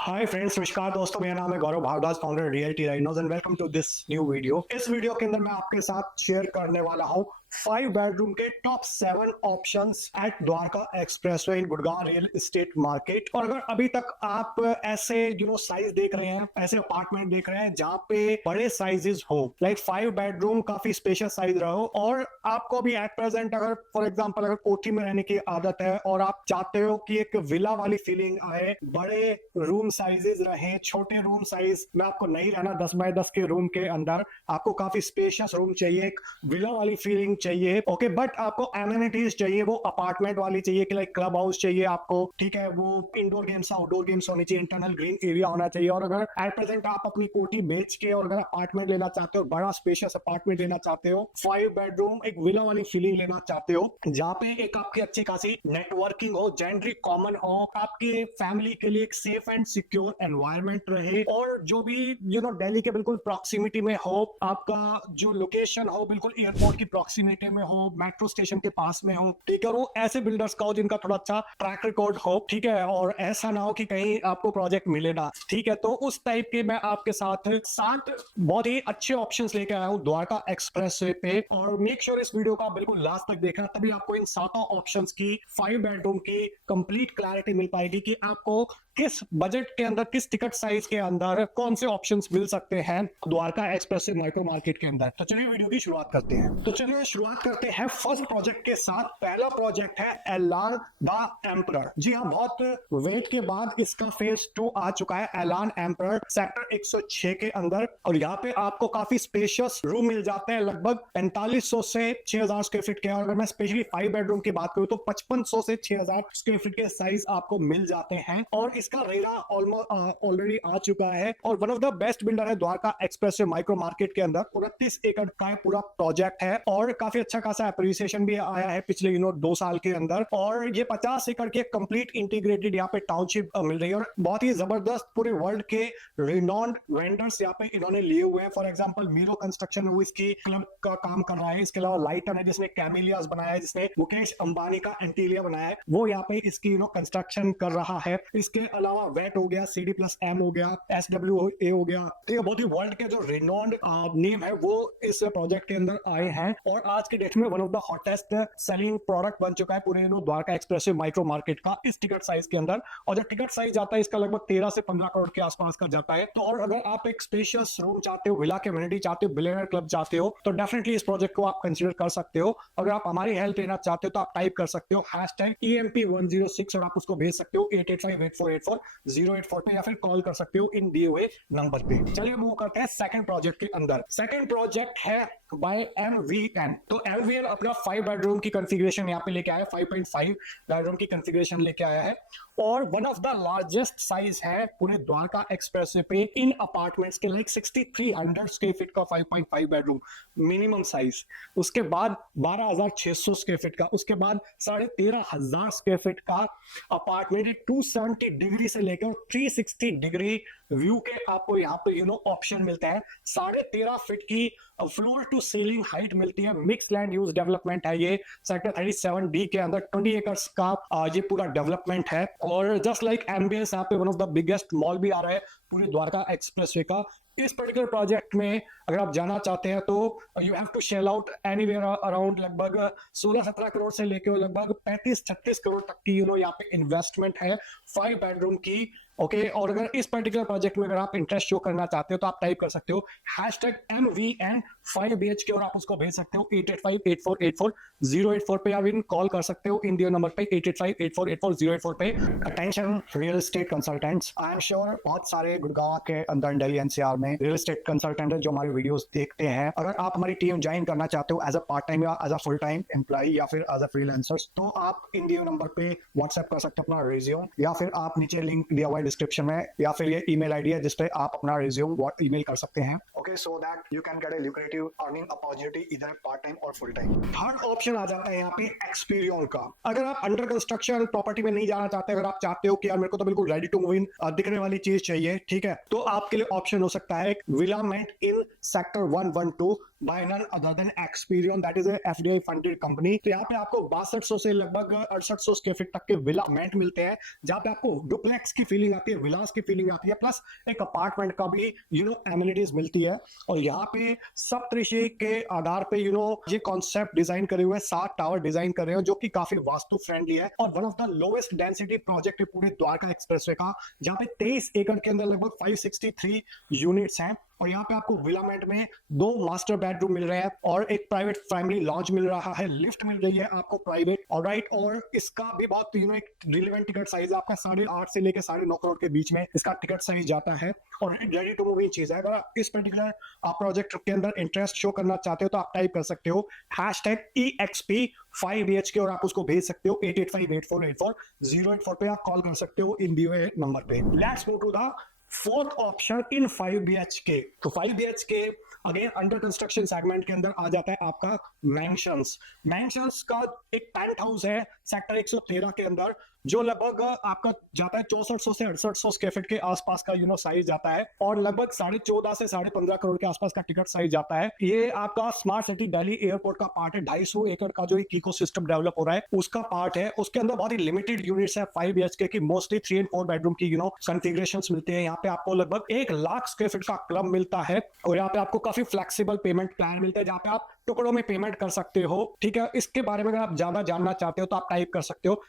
Hi friends, नमस्कार दोस्तों। मेरा नाम है Gaurav Bhardwaj, founder reality rhinos and welcome to this new video. इस वीडियो के अंदर मैं आपके साथ शेयर करने वाला हूं 5 बेडरूम के top 7 options at Dwarka expressway in Gurgaon real estate market. और अगर अभी तक आप ऐसे साइज देख रहे हैं, ऐसे अपार्टमेंट देख रहे हैं जहां पे बड़े साइजेस हो, लाइक 5 बेडरूम काफी स्पेशियस साइज रहो, और आपको भी एट प्रेजेंट अगर फॉर एग्जांपल अगर कोठी में रहने की आदत है और आप चाहते हो कि एक विला वाली फीलिंग आए, बड़े रूम साइजेस रहे, छोटे रूम साइज में आपको नहीं रहना 10 बाय 10 के रूम के अंदर, आपको काफी स्पेशियस रूम चाहिए, एक विला वाली फीलिंग चाहिए, ओके, बट आपको एमिनिटीज चाहिए, वो अपार्टमेंट वाली चाहिए कि लाइक क्लब हाउस चाहिए आपको, ठीक है, वो इंडोर गेम्स आउटडोर गेम्स होनी चाहिए, इंटरनल ग्रीन एरिया होना चाहिए। और अगर एट प्रेजेंट आप अपनी कोठी बेच के और अगर अपार्टमेंट लेना चाहते हो, बड़ा स्पेशियस अपार्टमेंट लेना चाहते हो, 5 बेडरूम एक विला वाली फीलिंग लेना चाहते हो, जहां पे एक आपकी अच्छी खासी नेटवर्किंग हो, जेंडरी कॉमन हो, आपके फैमिली के लिए एक सेफ एंड सिक्योर एनवायरनमेंट रहे, और जो भी दिल्ली के बिल्कुल प्रॉक्सिमिटी में हो, आपका जो लोकेशन हो बिल्कुल एयरपोर्ट की प्रॉक्सिमिटी में हो, मेट्रो स्टेशन के पास में हो, ठीक है, वो ऐसे बिल्डर्स का हो जिनका थोड़ा अच्छा ट्रैक रिकॉर्ड हो, ठीक है, और ऐसा ना हो कि कहीं आपको प्रोजेक्ट मिले ना, ठीक है। तो उस टाइप के मैं आपके साथ 7 बहुत ही अच्छे ऑप्शंस लेके आया हूं द्वारका एक्सप्रेसवे पे, और मेक श्योर इस वीडियो का बिल्कुल लास्ट तक देखना, तभी आपको इन 7 ऑप्शंस की 5 बेडरूम की कंप्लीट क्लैरिटी मिल पाएगी कि आपको किस बजट के अंदर, किस टिकट साइज के अंदर कौन से ऑप्शंस मिल सकते हैं द्वारका एक्सप्रेसवे माइक्रो मार्केट के अंदर। तो चलिए वीडियो की शुरुआत करते हैं। तो चलिए शुरुआत करते हैं फर्स्ट प्रोजेक्ट के साथ। पहला प्रोजेक्ट है एलान द एम्परर। जी हाँ, बहुत वेट के बाद इसका फेज 2 आ चुका है, एलान एम्परर सेक्टर 106 के अंदर। और यहाँ पे आपको काफी स्पेशियस रूम मिल जाते हैं, लगभग 4500 से 6000 स्क्वायर फीट के। और अगर मैं स्पेशली 5 बेडरूम की बात करूं तो 5500 से 6000 स्क्वायर फीट के साइज आपको मिल जाते हैं, और इसका रेरा ऑलरेडी आ चुका है। और one of the best builder है द्वारका एक्सप्रेसवे माइक्रो मार्केट के अंदर। 29 एकड़ का पूरा प्रोजेक्ट है, और काफी अच्छा खासा एप्रिसिएशन भी आया है पिछले 2 साल के अंदर। और ये 50 एकड़ के कंप्लीट इंटीग्रेटेड यहाँ पे टाउनशिप मिल रही है, और बहुत ही जबरदस्त पूरे वर्ल्ड के रिनॉन्ड वेंडर्स यहाँ पे इन्होंने लिए हुए हैं। फॉर एग्जांपल मीरो कंस्ट्रक्शन वो इसकी क्लब का काम कर रहा है, इसके अलावा लाइटन है जिसने कैमिलियास बनाया है, जिसने मुकेश अंबानी का एंटीलिया बनाया है, वो यहाँ पे इसकी कंस्ट्रक्शन कर रहा है। इसके अलावा वेट हो गया, CD+M हो गया, SWA हो गया, तो ये बहुत ही वर्ल्ड के जो रिनॉन्ड नेम है वो इस प्रोजेक्ट के अंदर आए हैं, और आज के डेट में one of the hottest selling product बन चुका है पूरे द्वारका एक्सप्रेसवे माइक्रो मार्केट का इस टिकट साइज के अंदर। और जो टिकट साइज जाता है इसका लगभग 13 से 15 करोड़ के आसपास का जाता है। तो और अगर आप एक स्पेशियस रूम चाहते हो, विला कम्युनिटी चाहते हो, बिलियनर क्लब चाहते हो, तो डेफिनेटली इस प्रोजेक्ट को आप कंसीडर कर सकते हो। अगर आप हमारी हेल्प लेना चाहते हो तो आप टाइप कर सकते हो #EMP106 और आप उसको भेज सकते हो 8858484084 पे, या फिर कॉल कर सकते हो इन दिए हुए नंबर पे। चलिए मूव करते हैं सेकंड प्रोजेक्ट के अंदर। सेकंड प्रोजेक्ट है बाय MVN। तो MVN अपना 5 बेडरूम की कॉन्फ़िगरेशन यहाँ पे लेके आया है, 5.5 बेडरूम की कॉन्फ़िगरेशन लेके आया है, और one of the largest size है पूरे द्वारका एक्सप्रेसवे पे इन अपार्टमेंट्स के, लाइक 6300 स्क्वायर फीट का 5.5 बेडरूम मिनिमम साइज। उसके बाद 12600 स्क्वायर फीट का, उसके बाद 13500 स्क्वायर फीट का अपार्टमेंट 270 डिग्री से लेकर 360 डिग्री व्यू के आपको यहाँ पे ऑप्शन मिलते हैं। 13.5 फीट की फ्लोर टू सीलिंग हाइट मिलती है। मिक्स लैंड यूज डेवलपमेंट है ये, सेक्टर 37D के अंदर 20 एकर्स का ये पूरा डेवलपमेंट है। और जस्ट लाइक एमबीएस यहाँ पे one of the biggest mall भी आ रहा है पूरे द्वारका एक्सप्रेसवे का। इस पर्टिकुलर प्रोजेक्ट में अगर आप जाना चाहते हैं तो you have to shell out anywhere around लगभग 16-17 करोड़ से लेकर लगभग 35-36 करोड़ तक की यहाँ पे इन्वेस्टमेंट है 5 बेडरूम की, ओके। और अगर इस पर्टिकुलर प्रोजेक्ट में अगर आप इंटरेस्ट शो करना चाहते हो तो आप टाइप कर सकते हो #MVN 5 BHK, और आप उसको भेज सकते हो 8858484084 पे, या फिर कॉल कर सकते हो इन दिए नंबर पे 8858484084 पे। Attention real estate consultants, I am sure बहुत सारे गुड़गांव के अंदर दिल्ली NCR में रियल एस्टेट कंसल्टेंट जो हमारे वीडियोस देखते हैं। अगर आप हमारी टीम ज्वाइन करना चाहते हो एज अ पार्ट टाइम या as a full time employee या फिर एज अ फ्रीलांसर, तो आप इन दिए नंबर पे व्हाट्सएप कर सकते हो अपना रिज्यूम, या फिर आप नीचे लिंक दिया हुआ है डिस्क्रिप्शन में, या फिर ये ईमेल आईडी है जिस पे आप अपना रिज्यूम ईमेल कर सकते हैं, okay, so that you can get a lucrative earning opportunity इधर पार्ट टाइम और फुल टाइम। थर्ड ऑप्शन आ जाता है यहाँ पे एक्सपीरियन का। अगर आप अंडर कंस्ट्रक्शन प्रॉपर्टी में नहीं जाना चाहते, अगर आप चाहते हो कि यार मेरे को तो बिल्कुल रेडी टू मूव इन दिखने वाली चीज चाहिए, ठीक है, तो आपके लिए ऑप्शन हो सकता है Vilament in sector 112 by none other than Experion, that is a FDI funded company. तो यहाँ पे आपको 6200 से लगभग 6800 स्क्वायर फीट तक के विला रेंट मिलते हैं, जहाँ पे आपको डुप्लेक्स की फीलिंग आती है, विलास की फीलिंग आती है, प्लस एक अपार्टमेंट का भी एमिनिटीज मिलती है। और यहाँ पे सप्तऋषि के आधार पे ये कॉन्सेप्ट डिजाइन करे हुए 7 टावर डिजाइन कर रहे हैं, जो कि काफी वास्तु फ्रेंडली है और one of the lowest density project है पूरे द्वारका एक्सप्रेसवे का, जहाँ पे 23 एकड़ के अंदर लगभग 563 यूनिट्स हैं। और यहाँ पे आपको विलामेंट में 2 मास्टर बेडरूम मिल रहे हैं और एक प्राइवेट फैमिली लॉन्च मिल रहा है, लिफ्ट मिल रही है आपको प्राइवेट, ऑलराइट। और इसका भी बहुत एक रिलेवेंट टिकट साइज है आपका 8.5 से लेकर 9.5 करोड़ के बीच में इसका टिकट साइज जाता है और रेडी टू मूव चीज है। अगर इस पर्टिकुलर प्रोजेक्ट के अंदर इंटरेस्ट शो करना चाहते हो तो आप टाइप कर सकते हो #EXP 5 BHK और आप उसको भेज सकते हो 8858484084 पे आप कॉल कर सकते हो इन दिए नंबर पे। Let's go to the fourth option in 5 BHK। तो 5 BHK again under construction segment के अंदर आ जाता है आपका मैंशंस। मैंशंस का एक पेंट हाउस है सेक्टर 113 के अंदर, जो लगभग आपका जाता है 6400 से 6800 स्क्वायर फीट के आसपास का साइज जाता है और लगभग 14.5 से 15.5 करोड़ के आसपास का टिकट साइज जाता है। ये आपका स्मार्ट सिटी दिल्ली एयरपोर्ट का पार्ट है। 250 एकड़ का जो एक इकोसिस्टम डेवलप हो रहा है उसका पार्ट है। उसके अंदर बहुत ही लिमिटेड यूनिट्स है 5 BHK की, मोस्टली 3 और 4 बेडरूम की कॉन्फ़िगरेशंस मिलते हैं। यहाँ पे आपको लगभग 1 लाख स्क्वायर फीट का क्लब मिलता है और यहाँ पे आपको काफी फ्लेक्सिबल पेमेंट प्लान मिलता है, जहाँ पे आप टुकड़ों में पेमेंट कर सकते हो। ठीक है, इसके बारे में अगर आप ज्यादा जानना चाहते हो तो आप टाइप कर सकते हो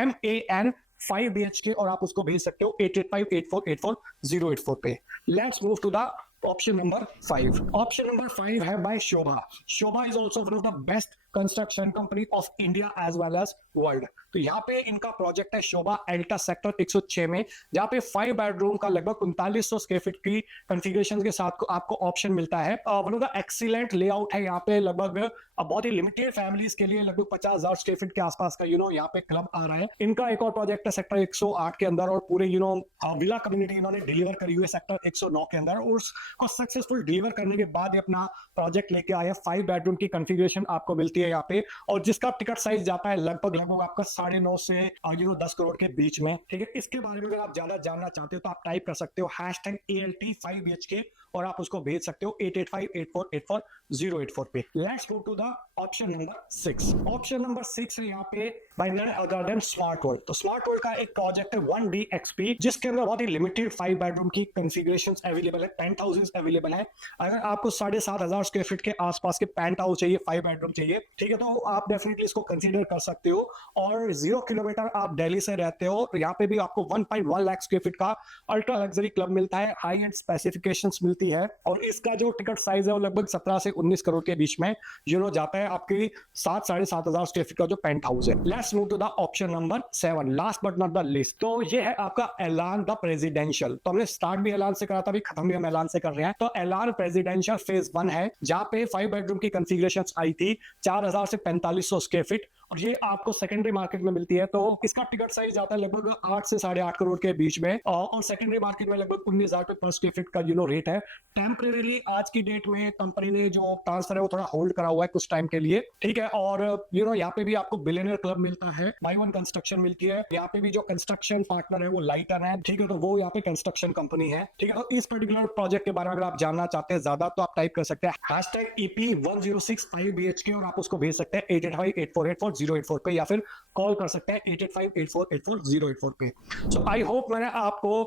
#MAN 5 BHK और आप उसको भेज सकते हो 8858484084 पे। Let's move to the option number 5। Option number 5 है by Sobha. Sobha is also one of the best construction company of India as well as world. तो यहाँ पे इनका प्रोजेक्ट है शोभा एल्टा सेक्टर 106 में, जहाँ पे 5 बेडरूम का लगभग 3900 स्क्वायर फीट की कॉन्फ़िगरेशन के साथ आपको ऑप्शन मिलता है। One of the excellent layout है यहाँ पे, लगभग बहुत ही लिमिटेड फैमिलीज के लिए लगभग 50,000 स्क्वायर फीट के आसपास का यहाँ पे क्लब आ रहा है। इनका एक और प्रोजेक्ट है सेक्टर 108 के अंदर और पूरे विला कम्युनिटी इन्होंने डिलीवर करी हुई है सेक्टर 109 के अंदर और उसको सक्सेसफुल डिलीवर करने के बाद अपना प्रोजेक्ट लेके आया। 5 बेडरूम की कॉन्फ़िगरेशन आपको मिलती है यहाँ पे और जिसका टिकट साइज जाता है लगभग आपका 9.5 से 10 करोड़ के बीच में। ठीक है, इसके बारे में अगर आप ज्यादा जानना चाहते हो तो आप टाइप कर सकते हो #ALT 5 BHK और आप उसको भेज सकते हो 8858484084 पे। Let's go to the option number 6। Option number 6 है यहाँ पे by none other than Smart World. तो स्मार्ट वर्ल्ड का एक प्रोजेक्ट है 1DXP, जिसके अंदर बहुत ही लिमिटेड 5 बेडरूम की कॉन्फ़िगरेशंस अवेलेबल है, पेंट हाउसेस अवेलेबल है। अगर आपको 7,500 स्क्वायर फीट के आसपास के पेंट हाउस चाहिए, 5 बेडरूम चाहिए, ठीक है, तो आप डेफिनेटली इसको कंसीडर कर सकते हो। और 0 किलोमीटर आप दिल्ली से रहते हो तो यहाँ पे भी आपको 1.1 लाख स्क्वायर फीट का अल्ट्रा लग्जरी क्लब मिलता है, हाई एंड स्पेसिफिकेशंस मिलती है और इसका जो टिकट साइज है वो लगभग 17 से 19 करोड़ के बीच में जाता है। आपकी 7,500 स्क्वायर फीट का जो पेंट हाउस है। Let's move to the option number 7, last but not the least. तो ये है आपका एलान द प्रेसिडेंशियल। तो हमने स्टार्ट भी एलान से करा था, अभी खत्म भी हम एलान से कर रहे हैं। तो एलान प्रेसिडेंशियल फेज 1 है, जहां पे 5 बेडरूम की कॉन्फ़िगरेशंस आई थी 4,000 से 4500 स्क्वायर फीट और ये आपको सेकेंडरी मार्केट में मिलती है। तो इसका टिकट साइज आता है लगभग 8 से 8.5 करोड़ के बीच में और सेकेंडरी मार्केट में लगभग 19,000 पर स्क्वायर फीट का रेट है। टेम्परेरीली आज की डेट में कंपनी ने जो ट्रांसफर है वो थोड़ा होल्ड करा हुआ है कुछ टाइम के लिए। ठीक है, और यहाँ पे भी आपको बिलियनियर क्लब मिलता है, बाय वन कंस्ट्रक्शन मिलती है। यहाँ पे भी जो कंस्ट्रक्शन पार्टनर है वो लाइटर है। ठीक है, तो वो यहाँ पे कंस्ट्रक्शन कंपनी है। ठीक है, तो इस पर्टिकुलर प्रोजेक्ट के बारे में अगर आप जानना चाहते हैं ज्यादा तो आप टाइप कर सकते हैं #EP1065 5 BHK और आप उसको भेज सकते हैं 8858484084 पे या फिर कॉल कर सकते हैं 8858484084 पे। सो आई होप मैंने आपको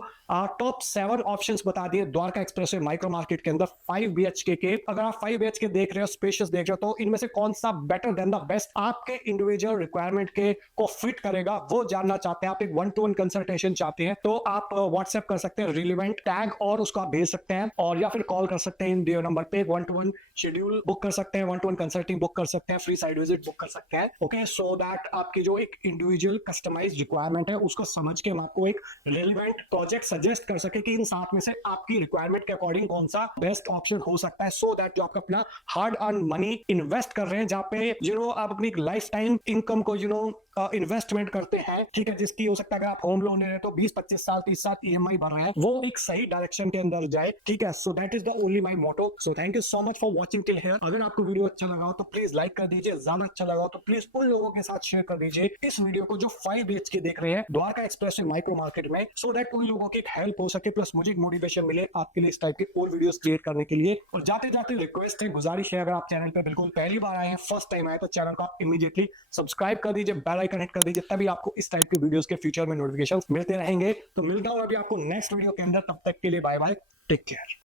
टॉप 7 ऑप्शंस बता दिए द्वारका एक्सप्रेसवे माइक्रो मार्केट के अंदर 5 BHK के। अगर आप 5 BHK देख रहे हो, स्पेशियस देख रहे हो, तो इनमें से कौन सा बेटर देन द बेस्ट आपके इंडिविजुअल रिक्वायरमेंट के को फिट करेगा वो जानना चाहते हैं, आप एक 1-to-1 कंसल्टेशन चाहते हैं तो आप व्हाट्सएप कर सकते हैं रिलेवेंट टैग और उसको आप भेज सकते हैं और या फिर कॉल कर सकते हैं इन दिए नंबर पे। 1-to-1 शेड्यूल बुक कर सकते हैं, 1-to-1 कंसल्टिंग बुक कर सकते हैं, फ्री साइड विजिट बुक कर सकते हैं। ओके, सो दैट आपकी जो एक इंडिविजुअल कस्टमाइज्ड रिक्वायरमेंट है उसको समझ के हम आपको एक रिलेवेंट प्रोजेक्ट सजेस्ट कर सके कि इन 7 में से आपकी रिक्वायरमेंट के अकॉर्डिंग कौन सा बेस्ट ऑप्शन हो सकता है। सो दैट जो आप अपना हार्ड अर्न मनी इन्वेस्ट कर रहे हैं, जहां पे आप अपनी लाइफ टाइम इनकम को इन्वेस्टमेंट करते हैं, ठीक है, जिसकी हो सकता है अगर आप होम लोन ले रहे हैं तो 20-25 साल 30 साल ईएमआई भर रहे हैं, वो एक सही डायरेक्शन के अंदर जाए, ठीक है। So that is the only my motto. So thank you so much for watching till here. अगर आपको वीडियो अच्छा लगा हो तो प्लीज लाइक कर दीजिए, ज्यादा अच्छा लगा हो तो प्लीज उन लोगों के साथ शेयर कर दीजिए इस वीडियो को जो 5 BHK देख रहे हैं द्वारका एक्सप्रेस माइक्रो मार्केट में, सो दैट उन लोगों की एक हेल्प हो सके, प्लस मुझे एक मोटिवेशन मिले आपके लिए इस टाइप के और वीडियोस क्रिएट करने के लिए। और जाते जाते रिक्वेस्ट है, गुजारिश है, अगर आप चैनल पे बिल्कुल पहली बार आए हैं, फर्स्ट टाइम आए, तो चैनल को इमीडिएटली सब्सक्राइब कर दीजिए, बेल आइकन हिट कर दीजिए, तभी आपको इस टाइप के वीडियोस के फ्यूचर में नोटिफिकेशन मिलते रहेंगे। तो मिलता हूं अभी आपको नेक्स्ट वीडियो के अंदर, तब तक के लिए बाय बाय, टेक केयर।